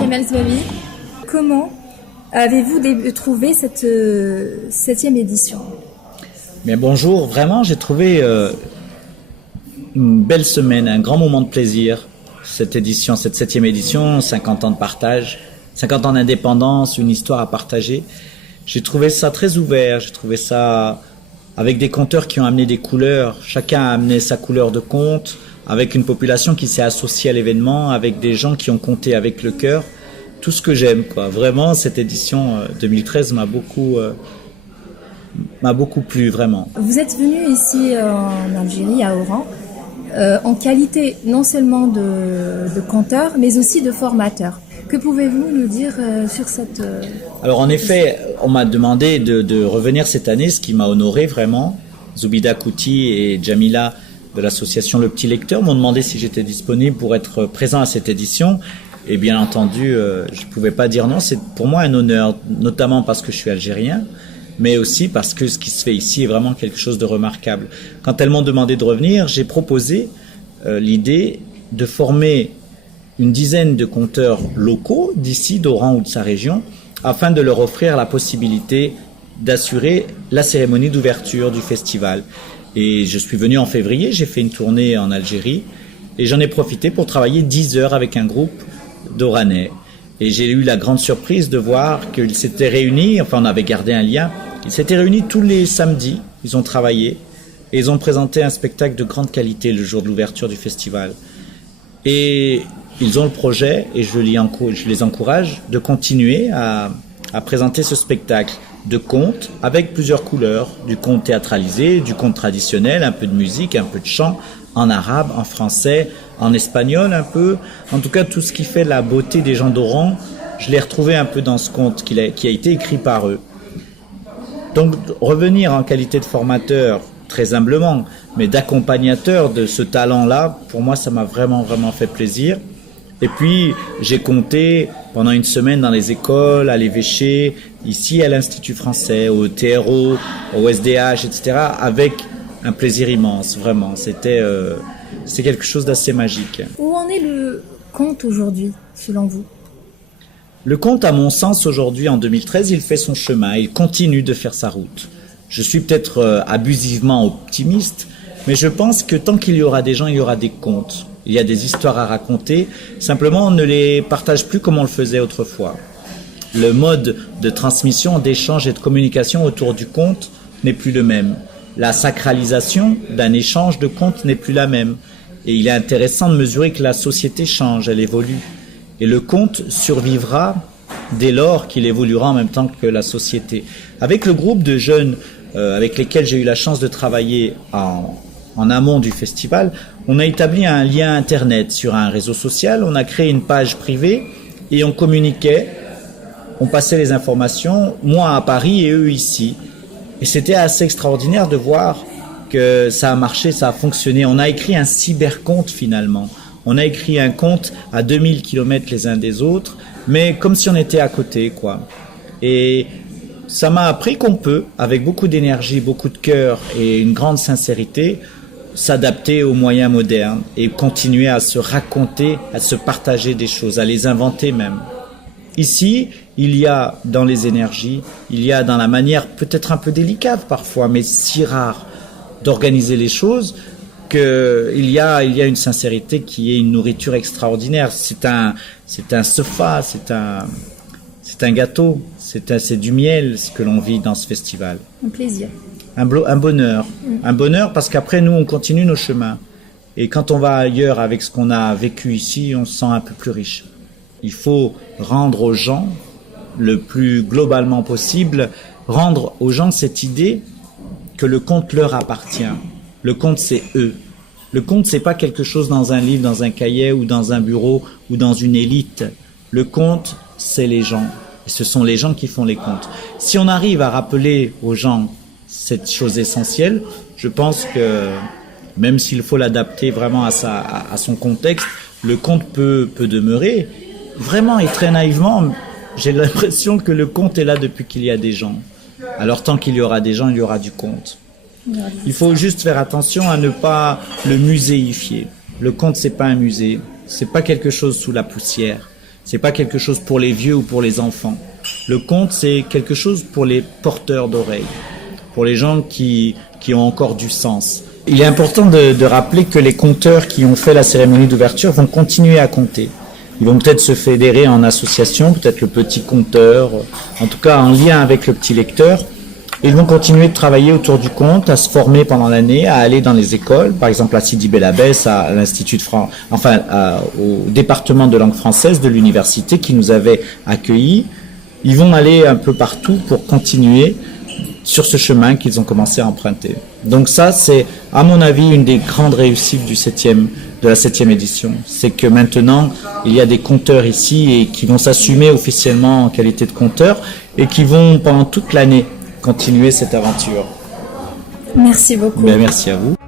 Kamel Zouabi. Comment avez-vous trouvé cette 7e édition? Bien, bonjour, vraiment j'ai trouvé une belle semaine, un grand moment de plaisir, cette édition, cette 7e édition, 50 ans de partage, 50 ans d'indépendance, une histoire à partager. J'ai trouvé ça très ouvert, j'ai trouvé ça avec des conteurs qui ont amené des couleurs, chacun a amené sa couleur de conte, avec une population qui s'est associée à l'événement, avec des gens qui ont compté avec le cœur, tout ce que j'aime, quoi. Vraiment, cette édition 2013 m'a beaucoup plu, vraiment. Vous êtes venu ici en Algérie, à Oran, en qualité non seulement de conteur, mais aussi de formateur. Que pouvez-vous nous dire sur cette... Alors en effet, on m'a demandé de revenir cette année, ce qui m'a honoré vraiment. Zoubida Kouti et Jamila de l'association Le Petit Lecteur m'ont demandé si j'étais disponible pour être présent à cette édition. Et bien entendu, je ne pouvais pas dire non. C'est pour moi un honneur, notamment parce que je suis algérien, mais aussi parce que ce qui se fait ici est vraiment quelque chose de remarquable. Quand elles m'ont demandé de revenir, j'ai proposé l'idée de former une dizaine de conteurs locaux d'ici, d'Oran ou de sa région, afin de leur offrir la possibilité d'assurer la cérémonie d'ouverture du festival. Et je suis venu en février, j'ai fait une tournée en Algérie, et j'en ai profité pour travailler 10 heures avec un groupe d'Oranais. Et j'ai eu la grande surprise de voir qu'ils s'étaient réunis, enfin on avait gardé un lien, ils s'étaient réunis tous les samedis, ils ont travaillé, et ils ont présenté un spectacle de grande qualité le jour de l'ouverture du festival. Et ils ont le projet, et je les encourage, de continuer à présenter ce spectacle de contes avec plusieurs couleurs, du conte théâtralisé, du conte traditionnel, un peu de musique, un peu de chant, en arabe, en français, en espagnol un peu. En tout cas, tout ce qui fait la beauté des gens d'Oran, je l'ai retrouvé un peu dans ce conte qui a été écrit par eux. Donc, revenir en qualité de formateur, très humblement, mais d'accompagnateur de ce talent-là, pour moi, ça m'a vraiment, vraiment fait plaisir. Et puis, j'ai compté pendant une semaine dans les écoles, à l'évêché, ici à l'Institut français, au TRO, au SDH, etc., avec un plaisir immense, vraiment. C'est quelque chose d'assez magique. Où en est le conte aujourd'hui, selon vous? Le conte, à mon sens, aujourd'hui, en 2013, il fait son chemin, il continue de faire sa route. Je suis peut-être abusivement optimiste, mais je pense que tant qu'il y aura des gens, il y aura des contes. Il y a des histoires à raconter, simplement on ne les partage plus comme on le faisait autrefois. Le mode de transmission, d'échange et de communication autour du conte n'est plus le même. La sacralisation d'un échange de contes n'est plus la même. Et il est intéressant de mesurer que la société change, elle évolue. Et le conte survivra dès lors qu'il évoluera en même temps que la société. Avec le groupe de jeunes avec lesquels j'ai eu la chance de travailler en amont du festival, on a établi un lien internet sur un réseau social, on a créé une page privée et on communiquait, on passait les informations, moi à Paris et eux ici. Et c'était assez extraordinaire de voir que ça a marché, ça a fonctionné. On a écrit un cyberconte finalement. On a écrit un conte à 2000 km les uns des autres, mais comme si on était à côté, quoi. Et ça m'a appris qu'on peut, avec beaucoup d'énergie, beaucoup de cœur et une grande sincérité, s'adapter aux moyens modernes et continuer à se raconter, à se partager des choses, à les inventer même. Ici, il y a dans les énergies, il y a dans la manière peut-être un peu délicate parfois, mais si rare d'organiser les choses, qu'il y a une sincérité qui est une nourriture extraordinaire. C'est un sofa, c'est un gâteau, c'est du miel ce que l'on vit dans ce festival. Un plaisir. Un bonheur. Un bonheur parce qu'après nous on continue nos chemins. Et quand on va ailleurs avec ce qu'on a vécu ici, on se sent un peu plus riche. Il faut rendre aux gens le plus globalement possible, rendre aux gens cette idée que le conte leur appartient. Le conte, c'est eux. Le conte, c'est pas quelque chose dans un livre, dans un cahier ou dans un bureau ou dans une élite. Le conte, c'est les gens. Et ce sont les gens qui font les contes. Si on arrive à rappeler aux gens cette chose essentielle, je pense que même s'il faut l'adapter vraiment à son contexte, le conte peut demeurer. Vraiment et très naïvement, j'ai l'impression que le conte est là depuis qu'il y a des gens. Alors tant qu'il y aura des gens, il y aura du conte. Il faut juste faire attention à ne pas le muséifier. Le conte, c'est pas un musée, c'est pas quelque chose sous la poussière. C'est pas quelque chose pour les vieux ou pour les enfants. Le conte, c'est quelque chose pour les porteurs d'oreilles, pour les gens qui ont encore du sens. Il est important de rappeler que les conteurs qui ont fait la cérémonie d'ouverture vont continuer à conter. Ils vont peut-être se fédérer en association, peut-être le petit conteur, en tout cas en lien avec le petit lecteur. Ils vont continuer de travailler autour du conte, à se former pendant l'année, à aller dans les écoles, par exemple à Sidi Bel Abbès, à l'Institut au département de langue française de l'université qui nous avait accueillis. Ils vont aller un peu partout pour continuer sur ce chemin qu'ils ont commencé à emprunter. Donc ça, c'est, à mon avis, une des grandes réussites de la 7e édition. C'est que maintenant, il y a des conteurs ici et qui vont s'assumer officiellement en qualité de conteurs et qui vont, pendant toute l'année, continuer cette aventure. Merci beaucoup. Merci à vous.